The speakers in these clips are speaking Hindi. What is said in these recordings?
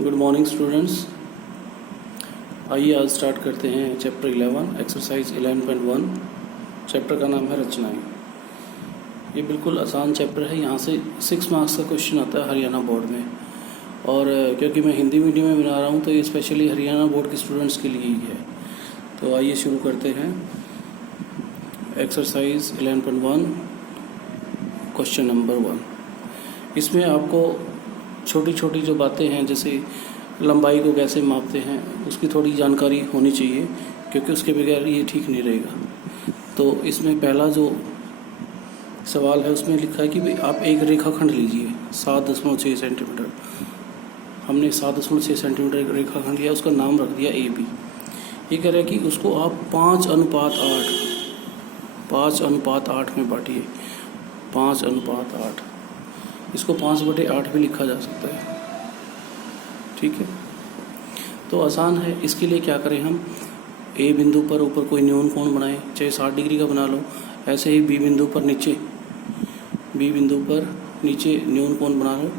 Good morning students. आइए आज स्टार्ट करते हैं चैप्टर 11 एक्सरसाइज 11.1। चैप्टर का नाम है रचनाएं। ये बिल्कुल आसान चैप्टर है। यहाँ से 6 मार्क्स का क्वेश्चन आता है हरियाणा बोर्ड में, और क्योंकि मैं हिंदी मीडियम में बना रहा हूँ तो ये स्पेशली हरियाणा बोर्ड के स्टूडेंट्स के लिए ही है। तो आइए शुरू करते हैं। Exercise 11.1 question number 1। इसमें आपको छोटी छोटी जो बातें हैं, जैसे लंबाई को कैसे मापते हैं, उसकी थोड़ी जानकारी होनी चाहिए, क्योंकि उसके बगैर ये ठीक नहीं रहेगा। तो इसमें पहला जो सवाल है उसमें लिखा है कि भाई आप एक रेखाखंड लीजिए 7.6 सेंटीमीटर। हमने 7.6 सेंटीमीटर एक रेखाखंड लिया, उसका नाम रख दिया AB। ये कह रहा है कि उसको आप 5:8 में बांटिए। 5:8 इसको 5/8 भी लिखा जा सकता है, ठीक है। तो आसान है। इसके लिए क्या करें हम, A बिंदु पर ऊपर कोई न्यून कोण बनाएं, चाहे 60 डिग्री का बना लो। ऐसे ही B बिंदु पर नीचे न्यून कोण बना लो,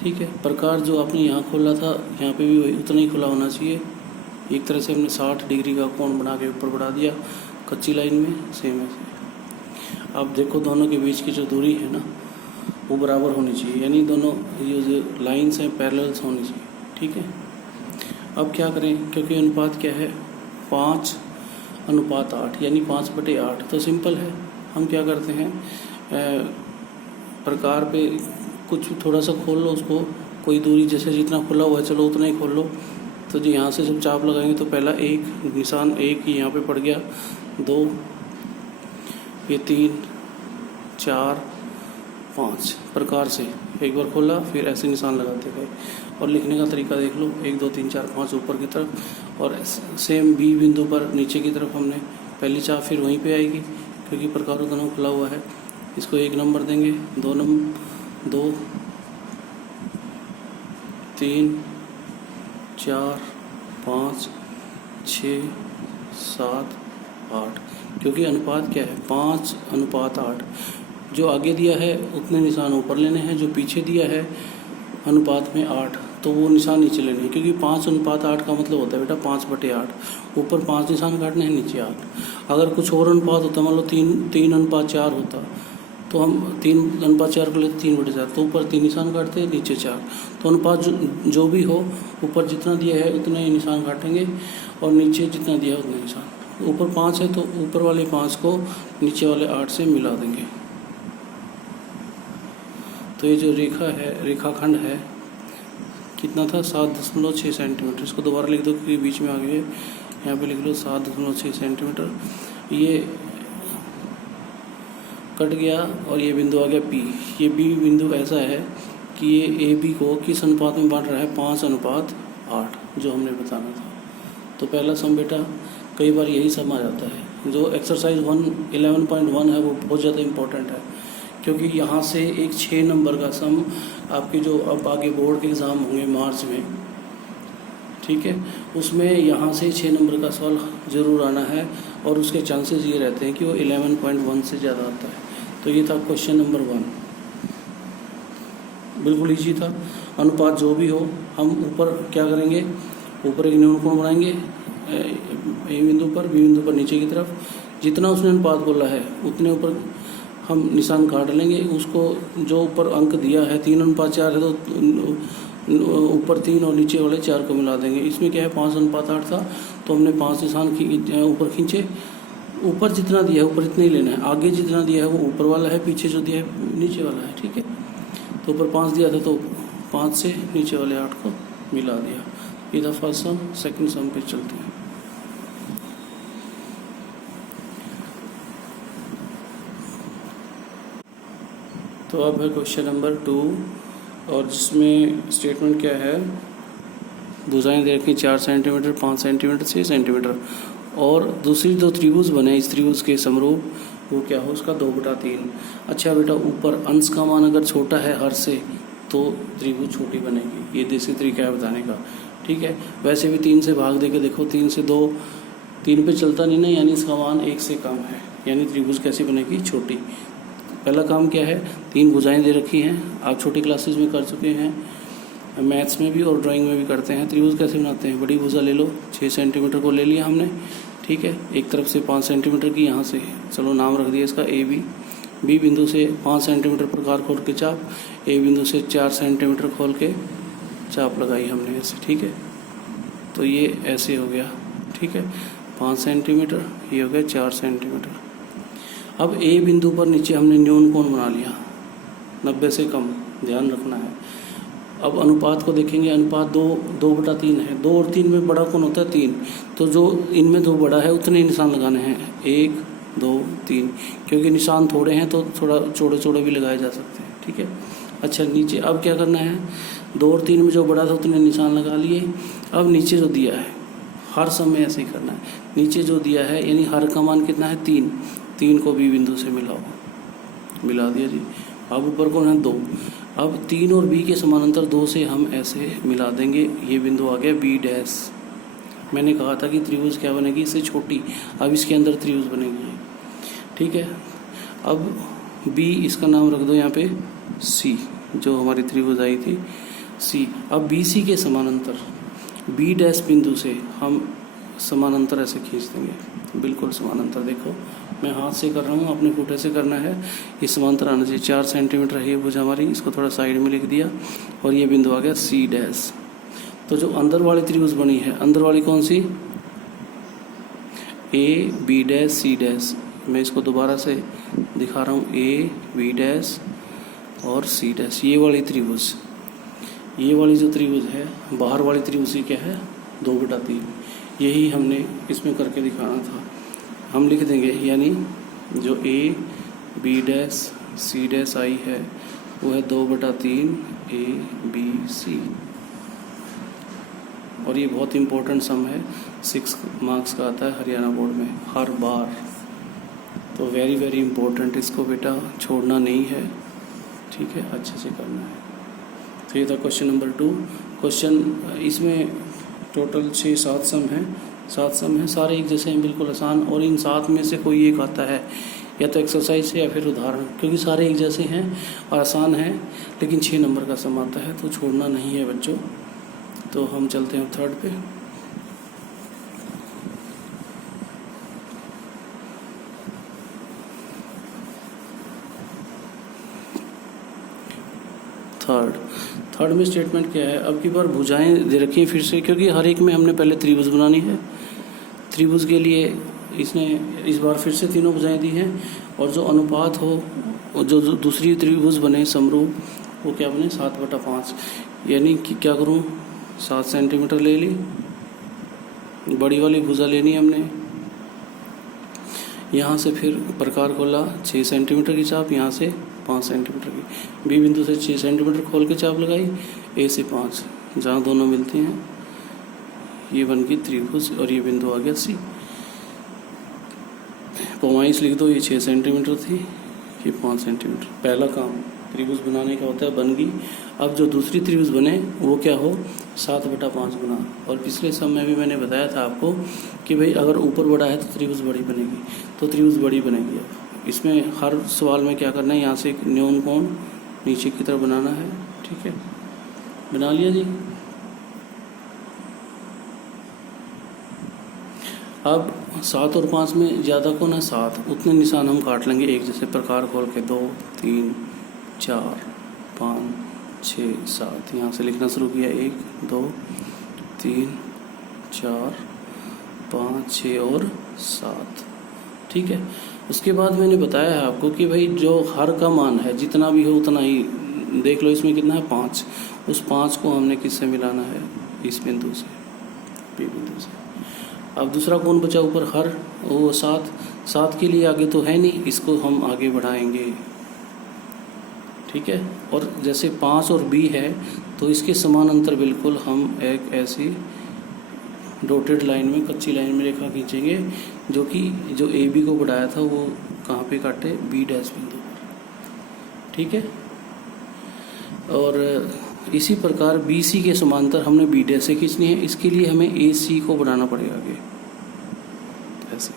ठीक है। प्रकार जो आपने यहाँ खोला था यहाँ पे भी वही उतना ही खुला होना चाहिए। एक तरह से हमने 60 डिग्री का कोण बना के ऊपर बढ़ा दिया कच्ची लाइन में, सेम ऐसे। आप देखो दोनों के बीच की जो दूरी है ना वो बराबर होनी चाहिए, यानी दोनों ये जो लाइन्स हैं पैरेलल्स होनी चाहिए, ठीक है। अब क्या करें, क्योंकि अनुपात क्या है 5:8 यानी 5/8। तो सिंपल है, हम क्या करते हैं प्रकार पे कुछ थोड़ा सा खोल लो उसको, कोई दूरी जैसे जितना खुला हुआ है चलो उतना ही खोल लो। तो जो यहाँ से जब चाप लगाएंगे तो पहला एक निशान, एक यहाँ पे पड़ गया, 2, ये 3, 4, 5 प्रकार से एक बार खोला, फिर ऐसे निशान लगाते गए। और लिखने का तरीका देख लो, 1 2 3 4 5 ऊपर की तरफ, और सेम B बिंदु पर नीचे की तरफ हमने पहली चाप फिर वहीं पे आएगी, क्योंकि प्रकार दोनों खुला हुआ है। इसको 1 नंबर देंगे, 2 नंबर, 2, 3, 4, 5, 6, 7, 8। क्योंकि अनुपात क्या है 5:8। जो आगे दिया है उतने निशान ऊपर लेने हैं, जो पीछे दिया है अनुपात में 8 तो वो निशान नीचे लेने हैं। क्योंकि 5:8 का मतलब होता है बेटा 5/8। ऊपर 5 निशान काटने हैं, नीचे 8। अगर कुछ और अनुपात होता, मान लो 3:4 होता, तो हम 3:4 को लेते 3/4, तो ऊपर 3 निशान काटते हैं, नीचे 4। तो अनुपात जो भी हो, ऊपर जितना दिया है उतने ही निशान काटेंगे, और नीचे जितना दिया है उतने निशान। ऊपर 5 है तो ऊपर वाले 5 को नीचे वाले 8 से मिला देंगे। तो ये जो रेखाखंड है कितना था 7.6 सेंटीमीटर। इसको दोबारा लिख दो क्योंकि बीच में आ गए, यहाँ पे लिख लो 7.6 सेंटीमीटर। ये कट गया और ये बिंदु आ गया P। ये B बिंदु ऐसा है कि ये AB को किस अनुपात में बांट रहा है 5:8, जो हमने बताना था। तो पहला सम बेटा, कई बार यही सम आ जाता है। जो एक्सरसाइज 11.1 है वो बहुत ज़्यादा इम्पोर्टेंट है, क्योंकि यहाँ से एक 6 नंबर का सम आपके जो अब आगे बोर्ड के एग्ज़ाम होंगे मार्च में, ठीक है, उसमें यहाँ से 6 नंबर का सवाल ज़रूर आना है, और उसके चांसेस ये रहते हैं कि वो 11.1 से ज़्यादा आता है। तो ये था क्वेश्चन नंबर 1, बिल्कुल ईजी था। अनुपात जो भी हो, हम ऊपर क्या करेंगे, ऊपर एक न्यून कोण बनाएंगे A बिंदु पर, B बिंदु पर नीचे की तरफ, जितना उसने अनुपात बोला है उतने ऊपर हम निशान काट लेंगे। उसको जो ऊपर अंक दिया है 3:4 है तो ऊपर 3 और नीचे वाले 4 को मिला देंगे। इसमें क्या है 5:8 था, तो हमने 5 निशान ऊपर खींचे। ऊपर जितना दिया है ऊपर इतना ही लेना है, आगे जितना दिया है वो ऊपर वाला है, पीछे जो दिया है नीचे वाला है, ठीक है। तो ऊपर 5 दिया था तो 5 से नीचे वाले 8 को मिला दिया। ये था फर्स्ट सम। सेकंड सम पे चलते हैं। तो अब है क्वेश्चन नंबर 2, और जिसमें स्टेटमेंट क्या है, भुजाएं दे रखी 4 सेंटीमीटर, 5 सेंटीमीटर, 6 सेंटीमीटर, और दूसरी दो त्रिभुज बने इस त्रिभुज के समरूप, वो क्या हो उसका 2/3। अच्छा बेटा, ऊपर अंश का मान अगर छोटा है हर से तो त्रिभुज छोटी बनेगी। ये देसी तरीका है बताने का, ठीक है। वैसे भी 3 से भाग दे के देखो, 3 से 2, 3 पे चलता नहीं ना, यानी इसका मान 1 से कम है, यानी त्रिभुज कैसी बनेगी, छोटी। पहला काम क्या है, 3 भुजाएं दे रखी हैं, आप छोटी क्लासेस में कर चुके हैं। मैथ्स में भी और ड्राइंग में भी करते हैं। त्रिभुज कैसे बनाते हैं, बड़ी भुजा ले लो, 6 सेंटीमीटर को ले लिया हमने, ठीक है, एक तरफ से 5 सेंटीमीटर की, यहाँ से चलो नाम रख दिया इसका ए बी। बी बिंदु से 5 सेंटीमीटर प्रकार खोल के चाप, ए बिंदु से 4 सेंटीमीटर खोल के चाप लगाई हमने ऐसे, ठीक है। तो ये ऐसे हो गया, ठीक है, 5 सेंटीमीटर, ये हो गया 4 सेंटीमीटर। अब ए बिंदु पर नीचे हमने न्यून कोण बना लिया, 90 से कम, ध्यान रखना है। अब अनुपात को देखेंगे, अनुपात 2/3 है। 2 और 3 में बड़ा कौन होता है, 3। तो जो इनमें 2 बड़ा है उतने निशान लगाने हैं, 1 2 3, क्योंकि निशान थोड़े हैं तो थोड़ा चौड़े चौड़े भी लगाए जा सकते हैं, ठीक है। अच्छा, नीचे अब क्या करना है, 2 और 3 में जो बड़ा था उतने निशान लगा लिए। अब नीचे जो दिया है, हर समय ऐसे ही करना है, नीचे जो दिया है यानी हर का मान कितना है, 3 को बी बिंदु से मिलाओ, मिला दिया जी। अब ऊपर कौन है, 2। अब 3 और बी के समानांतर 2 से हम ऐसे मिला देंगे, ये बिंदु आ गया बी डैश। मैंने कहा था कि त्रिभुज क्या बनेगी, इससे छोटी, अब इसके अंदर त्रिभुज बनेगी, ठीक है। अब बी, इसका नाम रख दो यहाँ पे सी, जो हमारी त्रिभुज आई थी सी। अब बी सी के समानांतर बी डैश बिंदु से हम समानांतर ऐसे खींच देंगे, बिल्कुल समानांतर। देखो मैं हाथ से कर रहा हूँ, अपने फुटे से करना है, ये समांतर आना चाहिए। 4 सेंटीमीटर है ये भुजा हमारी, इसको थोड़ा साइड में लिख दिया, और ये बिंदु आ गया सी डैश। तो जो अंदर वाली त्रिभुज बनी है, अंदर वाली कौन सी, A B dash C dash. मैं इसको दोबारा से दिखा रहा हूँ, ए बी डैश और सी डैश, ये वाली त्रिभुज, ये वाली जो त्रिभुज है, बाहर वाली त्रिभुज की क्या है, 2/3। यही हमने इसमें करके दिखाना था। हम लिख देंगे, यानी जो A B dash C dash आई है वो है 2/3 ए बी सी। और ये बहुत इंपॉर्टेंट सम है, 6 मार्क्स का आता है हरियाणा बोर्ड में हर बार, तो वेरी वेरी इंपॉर्टेंट, इसको बेटा छोड़ना नहीं है, ठीक है, अच्छे से करना है। तो ये था क्वेश्चन नंबर 2। क्वेश्चन इसमें टोटल 6-7 सम हैं, 7 सम हैं, सारे एक जैसे हैं, बिल्कुल आसान। और इन 7 में से कोई एक आता है, या तो एक्सरसाइज है या फिर उदाहरण, क्योंकि सारे एक जैसे हैं और आसान हैं, लेकिन 6 नंबर का सम आता है, तो छोड़ना नहीं है बच्चों। तो हम चलते हैं 3rd पे। थर्ड में स्टेटमेंट क्या है, अब की बार भुजाएं दे रखी हैं फिर से, क्योंकि हर एक में हमने पहले त्रिभुज बनानी है। त्रिभुज के लिए इसने इस बार फिर से तीनों भुजाएं दी हैं, और जो अनुपात हो, और जो दूसरी त्रिभुज बने समरूप, वो क्या बने, 7/5। यानी कि क्या करूं, 7 सेंटीमीटर ले ली, बड़ी वाली भुजा लेनी है हमने, यहाँ से फिर प्रकार खोला, 6 सेंटीमीटर की चाप, यहाँ से 5 सेंटीमीटर की, बी बिंदु से 6 सेंटीमीटर खोल के चाप लगाई, ए से 5, जहाँ दोनों मिलते हैं ये बन गई त्रिभुज, और ये बिंदु आ गया सी। पॉइंट्स लिख दो, ये 6 सेंटीमीटर थी, ये 5 सेंटीमीटर। पहला काम त्रिभुज बनाने का होता है, बन गई। अब जो दूसरी त्रिभुज बने वो क्या हो, 7/5 गुना। और पिछले सम में भी मैंने बताया था आपको कि भाई अगर ऊपर बड़ा है तो त्रिभुज बड़ी बनेगी, तो त्रिभुज बड़ी बनेगी। अब इसमें हर सवाल में क्या करना है, यहाँ से एक न्यून कोण नीचे की तरफ बनाना है, ठीक है, बना लिया जी। अब 7 और 5 में ज़्यादा कौन है, 7, उतने निशान हम काट लेंगे एक जैसे, प्रकार खोल के 2 3 4 5 6 7, यहाँ से लिखना शुरू किया, 1 2 3 4 5 6 और 7, ठीक है। उसके बाद मैंने बताया है आपको कि भाई जो हर का मान है जितना भी हो उतना ही, देख लो इसमें कितना है, 5, उस 5 को हमने किससे मिलाना है, इस बिंदु से, बी बिंदु से। अब दूसरा कौन बचा ऊपर, हर, वो 7 के लिए आगे तो है नहीं, इसको हम आगे बढ़ाएंगे, ठीक है। और जैसे 5 और बी है तो इसके समानांतर बिल्कुल हम एक ऐसी डॉटेड लाइन में, कच्ची लाइन में रेखा खींचेंगे, जो कि जो ए बी को बढ़ाया था वो कहाँ पे काटे, बी डैश बिंदु पर, ठीक है। और इसी प्रकार बी सी के समांतर हमने बी डैश से खींचनी है, इसके लिए हमें ए सी को बढ़ाना पड़ेगा आगे ऐसे।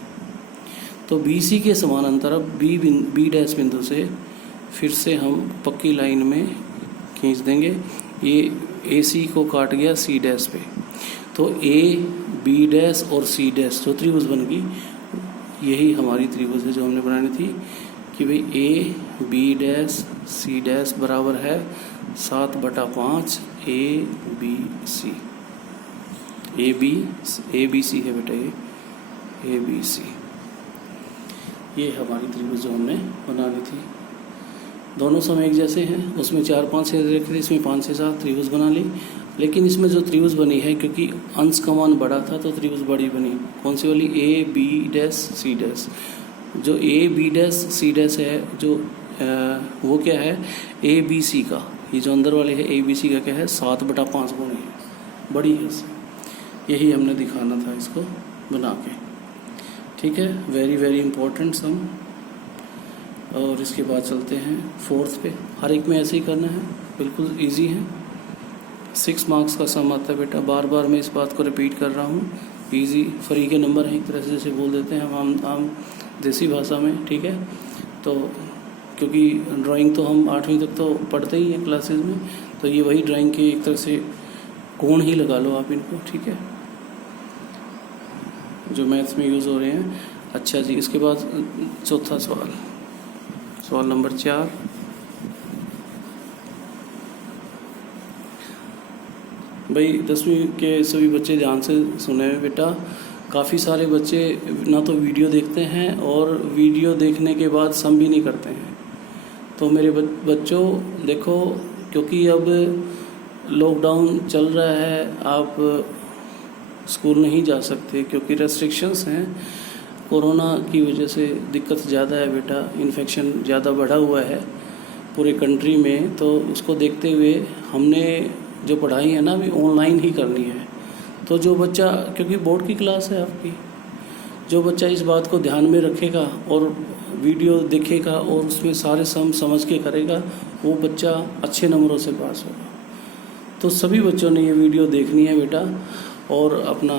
तो बी सी के समानांतर अब बी डैश बिंदु से फिर से हम पक्की लाइन में खींच देंगे। ये ए सी को काट गया सी डैश पे, तो ए बी डैश और सी डैश जो त्रिभुज बन गई, यही हमारी त्रिभुज है जो हमने बनानी थी कि भाई A B dash C dash बराबर है 7/5 A B C. A B C है बेटा, ये ए बी सी, ये हमारी त्रिभुज जो हमने बनानी थी। दोनों समय एक जैसे हैं, उसमें 4-5 छेद रखे थे, इसमें 5 से 7 त्रिभुज बना ली। लेकिन इसमें जो त्रिभुज बनी है, क्योंकि अंश का मान बड़ा था तो त्रिभुज बड़ी बनी। कौन सी वाली? A B dash C dash. जो A B dash C dash है, जो वो क्या है? ए बी सी का, ये जो अंदर वाले है ए बी सी का क्या है? 7/5 गुनी है, बड़ी है इससे। यही हमने दिखाना था इसको बना के, ठीक है। वेरी वेरी इंपॉर्टेंट सम। और इसके बाद चलते हैं 4th पे। हर एक में ऐसे ही करना है, बिल्कुल इजी है। 6 मार्क्स का सम आता है बेटा, बार बार मैं इस बात को रिपीट कर रहा हूँ। इजी फ्री के नंबर हैं, एक तरह से जैसे बोल देते हैं हम आम देसी भाषा में, ठीक है। तो क्योंकि ड्राइंग तो हम 8वीं तक तो पढ़ते ही हैं क्लासेस में, तो ये वही ड्राइंग के एक तरह से कोण ही लगा लो आप इनको, ठीक है, जो मैथ्स में यूज़ हो रहे हैं। अच्छा जी, इसके बाद चौथा सवाल नंबर 4। भाई 10वीं के सभी बच्चे ध्यान से सुने हुए बेटा। काफ़ी सारे बच्चे ना तो वीडियो देखते हैं और वीडियो देखने के बाद सम भी नहीं करते हैं। तो मेरे बच्चों देखो, क्योंकि अब लॉकडाउन चल रहा है, आप स्कूल नहीं जा सकते क्योंकि रेस्ट्रिक्शंस हैं। कोरोना की वजह से दिक्कत ज़्यादा है बेटा, इन्फेक्शन ज़्यादा बढ़ा हुआ है पूरे कंट्री में। तो उसको देखते हुए हमने जो पढ़ाई है ना अभी ऑनलाइन ही करनी है। तो जो बच्चा, क्योंकि बोर्ड की क्लास है आपकी, जो बच्चा इस बात को ध्यान में रखेगा और वीडियो देखेगा और उसमें सारे सम समझ के करेगा, वो बच्चा अच्छे नंबरों से पास होगा। तो सभी बच्चों ने ये वीडियो देखनी है बेटा और अपना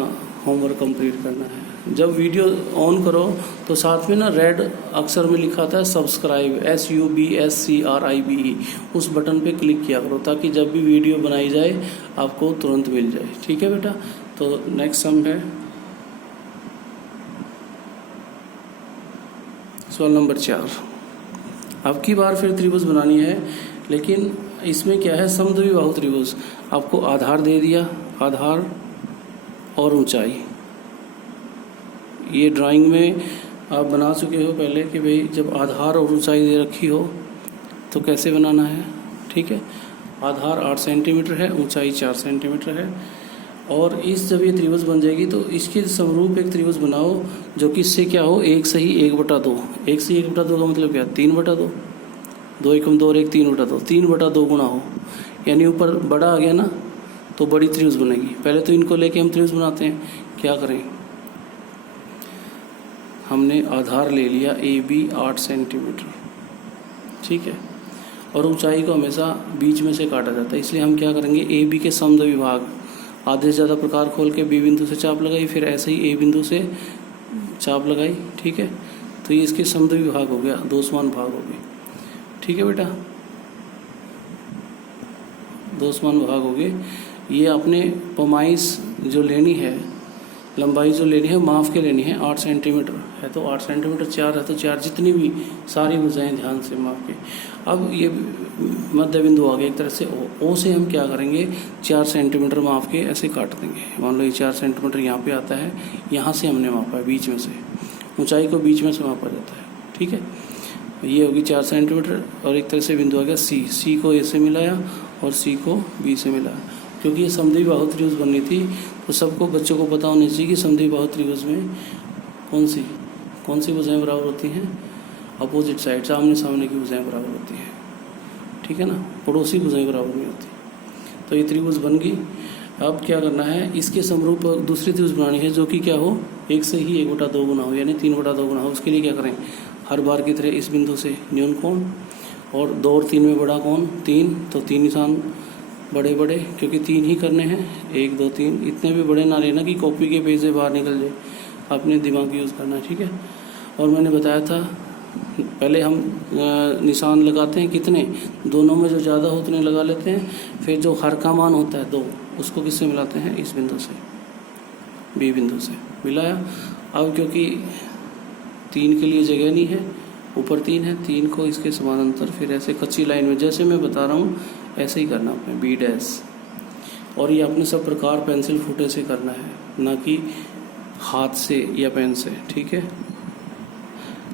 होमवर्क कंप्लीट करना है। जब वीडियो ऑन करो तो साथ में ना रेड अक्षर में लिखा था सब्सक्राइब, SUBSCRIBE, उस बटन पे क्लिक किया करो ताकि जब भी वीडियो बनाई जाए आपको तुरंत मिल जाए, ठीक है बेटा। तो नेक्स्ट सम है सवाल नंबर 4। अब की बार फिर त्रिभुज बनानी है, लेकिन इसमें क्या है? समद्विबाहु त्रिभुज। आपको आधार दे दिया, आधार और ऊंचाई। ये ड्राइंग में आप बना चुके हो पहले कि भाई जब आधार और ऊंचाई दे रखी हो तो कैसे बनाना है, ठीक है। आधार 8 सेंटीमीटर है, ऊंचाई 4 सेंटीमीटर है। और इस जब ये त्रिभुज बन जाएगी तो इसके समरूप एक त्रिभुज बनाओ जो कि इससे क्या हो? 1 सही 1/2। 1 सही 1/2 का मतलब क्या? 3/2। 2 एकम 2 और 1 3/2, 3/2 गुना हो, यानी ऊपर बड़ा आ गया ना, तो बड़ी त्रिभुज बनेगी। पहले तो इनको लेके हम त्रिभुज बनाते हैं। क्या करें? हमने आधार ले लिया AB 8 सेंटीमीटर, ठीक है, और ऊंचाई को हमेशा बीच में से काटा जाता है, इसलिए हम क्या करेंगे? AB के समद्विभाग आधे से ज़्यादा प्रकार खोल के B बिंदु से चाप लगाई, फिर ऐसे ही A बिंदु से चाप लगाई, ठीक है। तो ये इसके समद्विभाग हो गया, 2 समान भाग हो गए, ठीक है बेटा, 2 समान भाग हो गए। ये आपने पैमाइश जो लेनी है, लंबाई जो लेनी है माप के लेनी है। 8 सेंटीमीटर है तो 8 सेंटीमीटर, 4 है तो 4, जितनी भी सारी भुजाएं ध्यान से माप के। अब ये मध्य बिंदु आ गया एक तरह से ओ से हम क्या करेंगे? 4 सेंटीमीटर माप के ऐसे काट देंगे। मान लो ये 4 सेंटीमीटर यहाँ पे आता है, यहाँ से हमने मापा है बीच में से, ऊंचाई को बीच में से मापा जाता है, ठीक है। ये होगी 4 सेंटीमीटर और एक तरह से बिंदु आ गया सी को ए से मिलाया और सी को बी से मिलाया। क्योंकि ये समद्विबाहु त्रिभुज बननी थी तो सबको बच्चों को पता होना चाहिए कि समद्विबाहु त्रिभुज में कौन सी भुजाएं बराबर होती हैं? अपोजिट साइड, सामने सामने की भुजाएं बराबर होती हैं, ठीक है ना, पड़ोसी भुजाएं बराबर नहीं होती। तो ये त्रिभुज बन गई। अब क्या करना है? इसके समरूप दूसरी त्रिभुज बनानी है जो कि क्या हो? 1 से ही 1/2 गुना हो, यानी 3/2 गुना हो। उसके लिए क्या करें? हर बार की तरह इस बिंदु से न्यून कोण और 2 और 3 में बड़ा कोण 3, तो 3 निशान बड़े बड़े, क्योंकि 3 ही करने हैं, 1 2 3। इतने भी बड़े ना लेना कि कॉपी के पेज से बाहर निकल जाए, अपने दिमाग यूज़ करना है, ठीक है। और मैंने बताया था पहले हम निशान लगाते हैं कितने, दोनों में जो ज़्यादा हो उतने लगा लेते हैं, फिर जो हर का मान होता है 2 उसको किससे मिलाते हैं, इस बिंदु से, बी बिंदु से मिलाया। अब क्योंकि 3 के लिए जगह नहीं है, ऊपर 3 है, 3 को इसके समानांतर फिर ऐसे कच्ची लाइन में जैसे मैं बता रहा हूँ ऐसे ही करना आपने बी डैश। और ये आपने सब प्रकार पेंसिल फुटे से करना है, ना कि हाथ से या पेन से, ठीक है।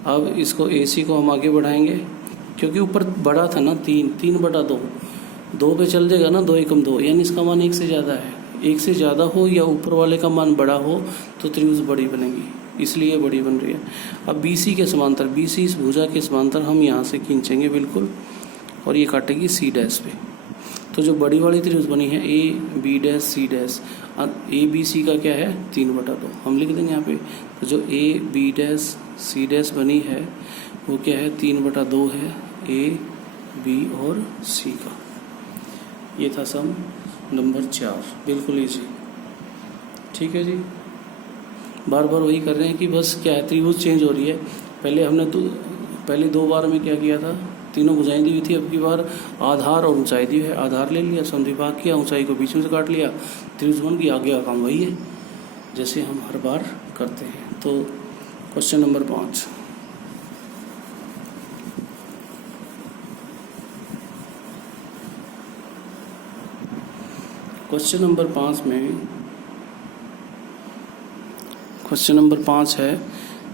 अब इसको AC को हम आगे बढ़ाएंगे, क्योंकि ऊपर बड़ा था ना 3/2, 2 पे चल जाएगा ना, 2 एकम 2, यानी इसका मान 1 से ज़्यादा है। 1 से ज़्यादा हो या ऊपर वाले का मान बड़ा हो तो त्रिभुज बड़ी बनेगी, इसलिए बड़ी बन रही है। अब BC के समांतर, BC इस भुजा के समांतर हम यहाँ से खींचेंगे बिल्कुल, और ये काटेगी C डैश पे। तो जो बड़ी वाली त्रिभुज बनी है AB dash C dash, ABC का क्या है 3/2, हम लिख देंगे यहाँ पे। तो जो AB डैश C डैश बनी है वो क्या है 3/2 है, A B और C का। ये था सम नंबर 4, बिल्कुल इजी, ठीक है जी। बार बार वही कर रहे हैं कि बस क्या है, त्रिभुज चेंज हो रही है। पहले हमने पहले 2 बार में क्या किया था, तीनों भुजाएं दी हुई थी, अब की बार आधार और ऊंचाई दी है, आधार ले लिया, समद्विभाग किया, ऊंचाई को बीच में से काट लिया, त्रिभुज बन गया। आगे का काम वही है जैसे हम हर बार करते हैं। तो क्वेश्चन नंबर 5, क्वेश्चन नंबर 5 में, क्वेश्चन नंबर 5 है,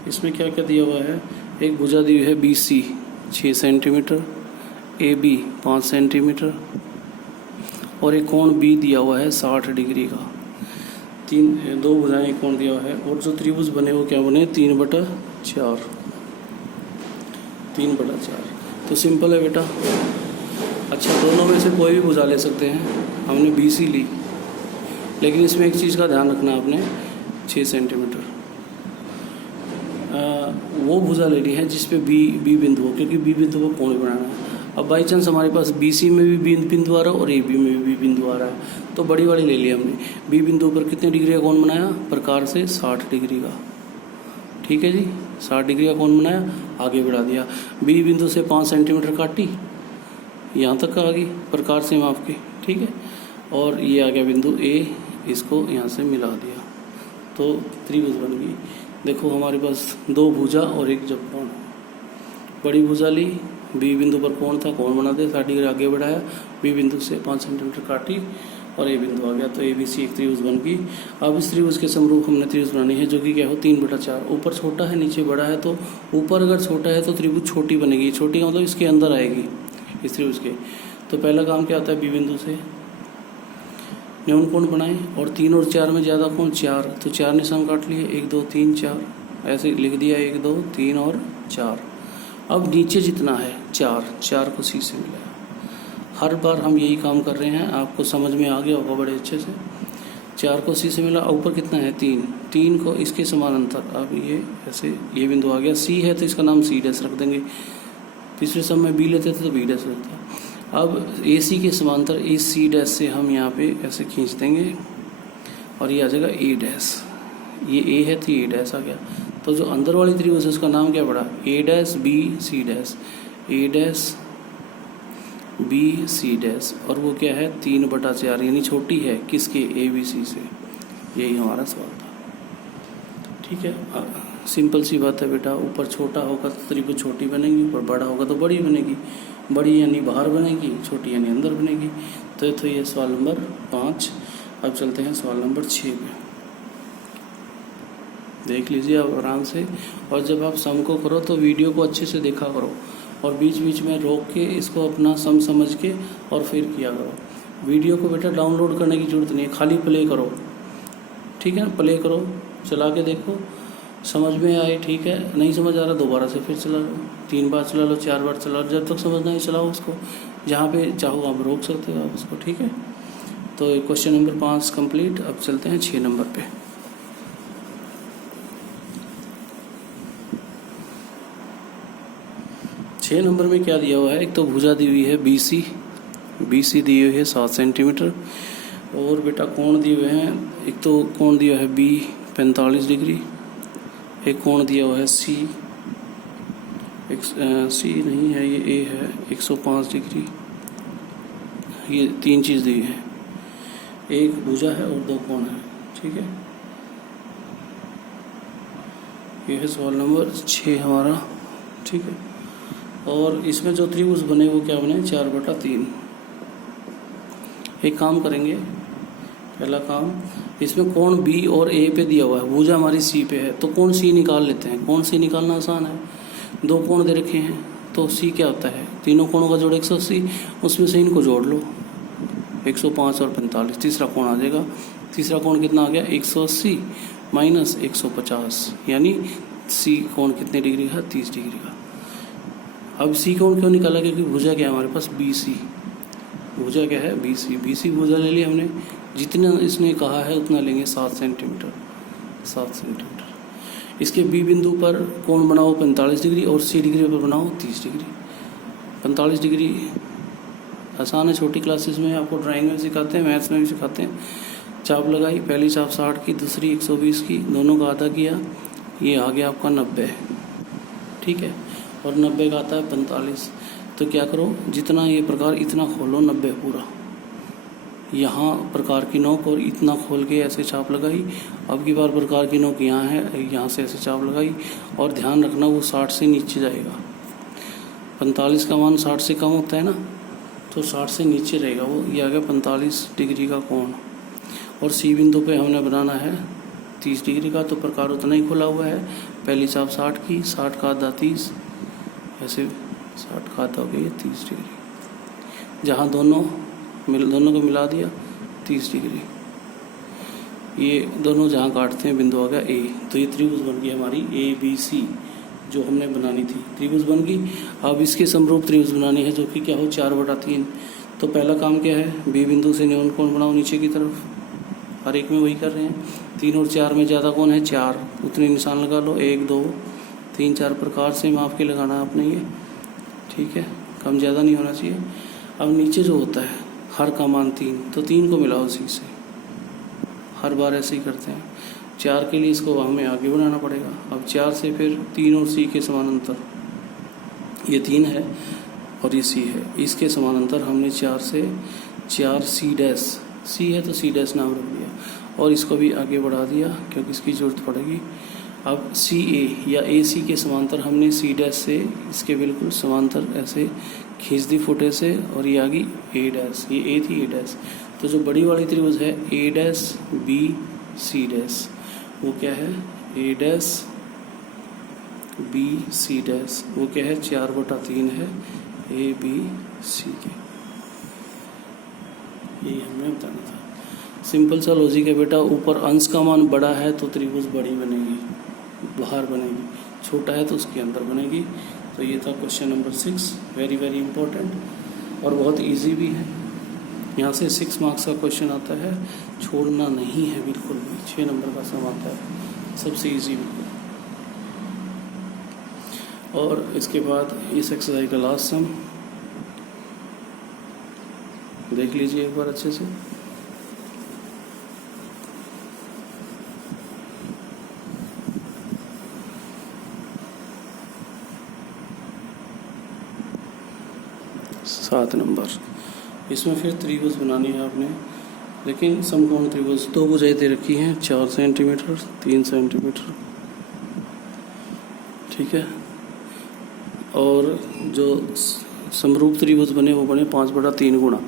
इसमें क्या क्या दिया हुआ है। एक भुजा दी हुई है BC 6 सेंटीमीटर, AB 5 सेंटीमीटर, और एक कोण B दिया हुआ है 60 डिग्री का। 2 भुजाएं, एक कोण दिया हुआ है, और जो त्रिभुज बने वो क्या बने 3/4, 3/4। तो सिंपल है बेटा। अच्छा, दोनों में से कोई भी भुजा ले सकते हैं, हमने BC ली, लेकिन इसमें एक चीज़ का ध्यान रखना आपने, 6 सेंटीमीटर वो भुजा लेनी है जिस पे बी बिंदु हो, क्योंकि B बिंदु को कोण बनाना है। अब बाई चांस हमारे पास BC में भी बिंदु आ रहा है और AB में भी बिंदु आ रहा है, तो बड़ी वाली ले लिया हमने। B बिंदु पर कितने डिग्री का कोण बनाया, प्रकार से 60 डिग्री का, ठीक है जी, 60 डिग्री का कोण बनाया, आगे बढ़ा दिया। B बिंदु से 5 सेंटीमीटर काटी, यहाँ तक आ गई प्रकार से माप के, ठीक है, और ये आ गया बिंदु A, इसको यहाँ से मिला दिया, तो त्रिभुज बन गई। देखो हमारे पास 2 भुजा और एक जब कोण, बड़ी भुजा ली, B बिंदु पर कोण था, कोण बना दे, 60 डिग्री आगे बढ़ाया, B बिंदु से 5 सेंटीमीटर काटी और A बिंदु आ गया, तो ABC एक त्रिभुज बन गई। अब इस त्रिभुज के समरूप हमने त्रिभुज बनानी है, जो कि क्या हो 3/4, ऊपर छोटा है नीचे बड़ा है, तो ऊपर अगर छोटा है तो त्रिभुज छोटी बनेगी, छोटी का मतलब इसके अंदर आएगी इस त्रिभुज के। तो पहला काम क्या होता है, B बिंदु से न्यून कोण बनाए, और 3 और 4 में ज़्यादा कोण 4, तो 4 निशान काट लिए, 1 2 3 4, ऐसे लिख दिया 1 2 3 और 4। अब नीचे जितना है 4 को C से मिलाया। हर बार हम यही काम कर रहे हैं, आपको समझ में आ गया होगा बड़े अच्छे से। 4 को C से मिला, ऊपर कितना है 3 को इसके समानांतर, अब ये ऐसे ये बिंदु आ गया, C है तो इसका नाम C डैश रख देंगे, पिछले समय B लेते थे तो B डैश लगता। अब AC के समांतर इस C डैश से हम यहाँ पे ऐसे खींच देंगे, और ये आ जाएगा A डैश, ये A है तो ये A डैश आ गया। तो जो अंदर वाली त्रिभुज है उसका नाम क्या पड़ा, A dash B C dash, A dash B C dash, और वो क्या है 3/4, यानी छोटी है किसके, ABC से। यही हमारा सवाल था, ठीक है। सिंपल सी बात है बेटा, ऊपर छोटा होगा तो त्रिभुज छोटी बनेगी, ऊपर बड़ा होगा तो बड़ी बनेगी, बड़ी यानी बाहर बनेगी, छोटी यानी अंदर बनेगी। तो ये सवाल नंबर 5। अब चलते हैं सवाल नंबर 6 पे, देख लीजिए आप आराम से, और जब आप सम को करो तो वीडियो को अच्छे से देखा करो, और बीच बीच में रोक के इसको अपना सम समझ के और फिर किया करो। वीडियो को बेटा डाउनलोड करने की ज़रूरत नहीं है, खाली प्ले करो, ठीक है, प्ले करो, चला के देखो, समझ में आए ठीक है, नहीं समझ आ रहा दोबारा से फिर चला लो, 3 बार चला लो, 4 बार चला लो, जब तक समझ नहीं चलाओ उसको, जहाँ पे चाहो आप रोक सकते हो आप उसको, ठीक है। तो क्वेश्चन नंबर 5 कंप्लीट। अब चलते हैं 6 नंबर पे। छः नंबर में क्या दिया हुआ है, एक तो भुजा दी हुई है BC दी हुई है 7 सेंटीमीटर, और बेटा कोण दिए हुए हैं, एक तो कोण दिया है B 45 डिग्री, एक कोण दिया हुआ है C सी नहीं है, ये ए है, 105 डिग्री। ये 3 चीज़ दी है, एक भुजा है और 2 कोण है। ठीक है, ये है सवाल नंबर 6 हमारा। ठीक है, और इसमें जो त्रिभुज बने वो क्या बने, 4/3। एक काम करेंगे, पहला काम, इसमें कोण बी और ए पे दिया हुआ है, भुजा हमारी सी पे है, तो कोण सी निकाल लेते हैं। कोण सी निकालना आसान है, 2 कोण दे रखे हैं, तो सी क्या होता है, तीनों कोणों का जोड़ 180, उसमें से इनको जोड़ लो, 105 और 45, तीसरा कोण आ जाएगा। तीसरा कोण कितना आ गया, 180 माइनस 150, यानी सी कोण कितने डिग्री का, 30 डिग्री का। अब सी कोण क्यों निकाला, क्योंकि भुजा क्या है हमारे पास, बी सी। भुजा क्या है, बी सी। बी सी भुजा ले लिया हमने, जितना इसने कहा है उतना लेंगे, 7 सेंटीमीटर। 7 सेंटीमीटर। इसके बी बिंदु पर कोण बनाओ 45 डिग्री और सी डिग्री पर बनाओ 30 डिग्री। 45 डिग्री आसान है, छोटी क्लासेस में आपको ड्राइंग में सिखाते हैं, मैथ्स में भी सिखाते हैं। चाप लगाई, पहली चाप 60 की, दूसरी 120 की, दोनों का आधा किया, ये आ गया आपका 90। ठीक है, और 90 का आता है 45। तो क्या करो, जितना ये प्रकार इतना खोलो, 90 पूरा, यहाँ प्रकार की नोक और इतना खोल के ऐसे चाप लगाई। अब की बार प्रकार की नोक यहाँ है, यहाँ से ऐसे चाप लगाई, और ध्यान रखना वो 60 से नीचे जाएगा। 45 का मान 60 से कम होता है ना, तो 60 से नीचे रहेगा वो। ये आ गया 45 डिग्री का कोण। और सी बिंदु पे हमने बनाना है 30 डिग्री का, तो प्रकार उतना ही खुला हुआ है। पहली चाप 60 की, 60 का आधा 30, ऐसे 60 का आधा हो गया 30 डिग्री। जहाँ दोनों को मिला दिया 30 डिग्री। ये दोनों जहाँ काटते हैं बिंदु आ गया ए। तो ये त्रिभुज बन गई हमारी ABC, जो हमने बनानी थी, त्रिभुज बन गई। अब इसके समरूप त्रिभुज बनानी है, जो कि क्या हो, 4/3। तो पहला काम क्या है, बी बिंदु से न्यून कोण बनाओ नीचे की तरफ, हर एक में वही कर रहे हैं। 3 और 4 में ज़्यादा कौन है, 4, उतने निशान लगा लो, 1 2 3 4 प्रकार से माप के लगाना है आपने ये। ठीक है, कम ज़्यादा नहीं होना चाहिए। अब नीचे जो होता है हर का मान 3, तो 3 को मिलाओ सी से, हर बार ऐसे ही करते हैं। 4 के लिए इसको हमें आगे बढ़ाना पड़ेगा। अब 4 से फिर 3 और सी के समानांतर, ये 3 है और ये सी है, इसके समानांतर हमने 4 से 4 सी डैश, सी है तो सी डैश नाम रख दिया, और इसको भी आगे बढ़ा दिया क्योंकि इसकी ज़रूरत पड़ेगी। अब सी ए या ए सी के समांतर हमने सी डैश से इसके बिल्कुल समांतर ऐसे खींच दी फुटे से, और ये आ गई ए डैश, ये ए थी, ए डैश। तो जो बड़ी वाली त्रिभुज है ए डैश बी सी डैश, वो क्या है, ए डैश बी सी डैश, वो क्या है, 4/3 है ए बी सी के। ये हमने बताना था। सिंपल सा लॉजिक है बेटा, ऊपर अंश का मान बड़ा है तो त्रिभुज बड़ी बनेगी, बाहर बनेगी, छोटा है तो उसके अंदर बनेगी। तो ये था question number 6, very very important और बहुत इजी भी है। यहाँ से 6 मार्क्स का क्वेश्चन आता है, छोड़ना नहीं है बिल्कुल भी। 6 नंबर का सम आता है, सबसे इजी बिल्कुल। और इसके बाद इस एक्सरसाइज का लास्ट सम देख लीजिए एक बार अच्छे से। सात नंबर, इसमें फिर त्रिभुज बनानी है आपने, लेकिन समकोण त्रिभुज। 2 भुजाएं दे रखी हैं, 4 सेंटीमीटर 3 सेंटीमीटर। ठीक है, और जो समरूप त्रिभुज बने वो बने 5/3 गुणा।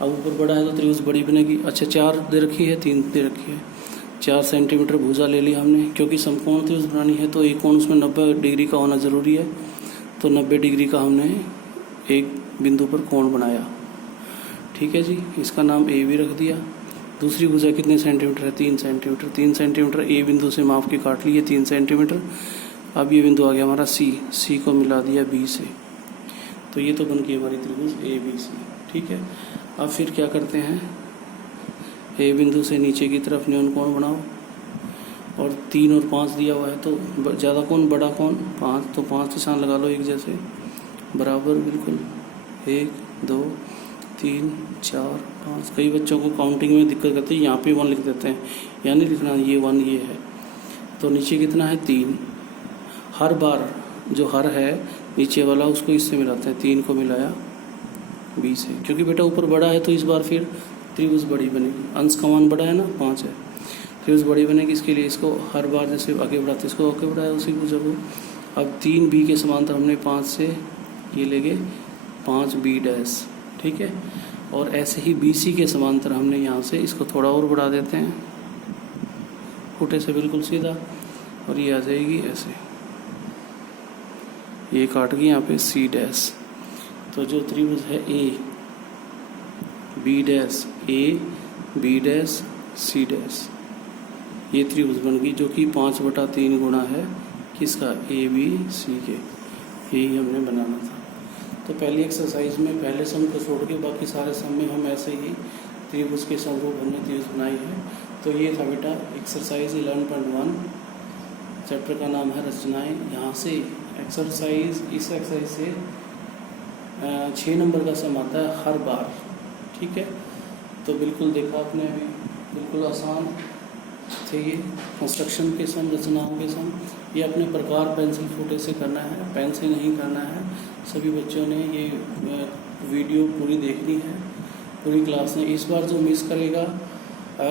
अब ऊपर बड़ा है तो त्रिभुज बड़ी बनेगी। अच्छा, 4 दे रखी है, 3 दे रखी है, 4 सेंटीमीटर भुजा ले लिया हमने, क्योंकि समकोण त्रिभुज बनानी है तो एक कोण उसमें 90 डिग्री का होना ज़रूरी है। तो 90 डिग्री का हमने एक बिंदु पर कोण बनाया। ठीक है जी, इसका नाम ए भी रख दिया। दूसरी भुजा कितने सेंटीमीटर है, 3 सेंटीमीटर। 3 सेंटीमीटर ए बिंदु से माप के काट लिए 3 सेंटीमीटर। अब ये बिंदु आ गया हमारा सी को मिला दिया बी से, तो ये तो बन गई हमारी त्रिभुज ए बी सी। ठीक है, अब फिर क्या करते हैं, ए बिंदु से नीचे की तरफ न्यून कोण बनाओ, और 3 और 5 दिया हुआ है तो ज़्यादा कोण बड़ा कोण 5, तो 5 निशान लगा लो एक जैसे, बराबर बिल्कुल, 1 2 3 4 5। कई बच्चों को काउंटिंग में दिक्कत करती है, यहाँ पे 1 लिख देते हैं, या नहीं लिखना, ये 1 ये है। तो नीचे कितना है, 3। हर बार जो हर है नीचे वाला उसको इससे मिलाते हैं, 3 को मिलाया बी से, क्योंकि बेटा ऊपर बड़ा है तो इस बार फिर त्रिभुज बड़ी बनेगी। अंश का मान बड़ा है ना, 5 है, त्रिभुज बड़ी बनेगी। इसके लिए इसको हर बार जैसे आगे बढ़ाते इसको आगे बढ़ाया उसी भुजा को। अब 3 बी के समांतर हमने 5 से ये ले गए 5 बी डैश, ठीक है। और ऐसे ही बी सी के समांतर हमने यहाँ से इसको थोड़ा और बढ़ा देते हैं, फुटे से बिल्कुल सीधा, और ये आ जाएगी ऐसे, ये काट गई यहाँ पे सी डैश। तो जो त्रिभुज है A B dash, A B dash C dash, ये त्रिभुज बन गई, जो कि 5/3 गुणा है किसका, ए बी सी के। यही हमने बनाना था। तो पहली एक्सरसाइज में पहले सम को छोड़ के बाकी सारे सम में हम ऐसे ही त्रिभुज के समरूप हमने त्रिभुज बनाई है। तो ये था बेटा एक्सरसाइज 11.1, चैप्टर का नाम है रचनाएं। यहाँ से एक्सरसाइज, इस एक्सरसाइज से 6 नंबर का सम आता है हर बार, ठीक है। तो बिल्कुल देखा आपने अभी, बिल्कुल आसान थे ये कंस्ट्रक्शन के सम, रचनाओं के सम। ये अपने प्रकार पेंसिल फुटे से करना है, पेन से नहीं करना है। सभी बच्चों ने ये वीडियो पूरी देखनी है, पूरी क्लास ने। इस बार जो मिस करेगा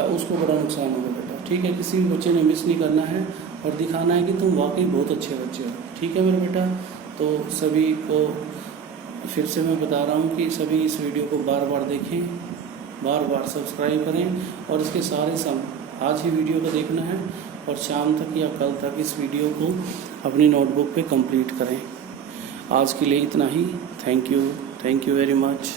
उसको बड़ा नुकसान होगा बेटा, ठीक है। किसी भी बच्चे ने मिस नहीं करना है और दिखाना है कि तुम वाकई बहुत अच्छे बच्चे हो, ठीक है मेरे बेटा। तो सभी को फिर से मैं बता रहा हूँ कि सभी इस वीडियो को बार बार देखें, बार बार सब्सक्राइब करें, और इसके सारे सम आज ही वीडियो को देखना है और शाम तक या कल तक इस वीडियो को अपनी नोटबुक पे कंप्लीट करें। आज के लिए इतना ही। Thank you very much.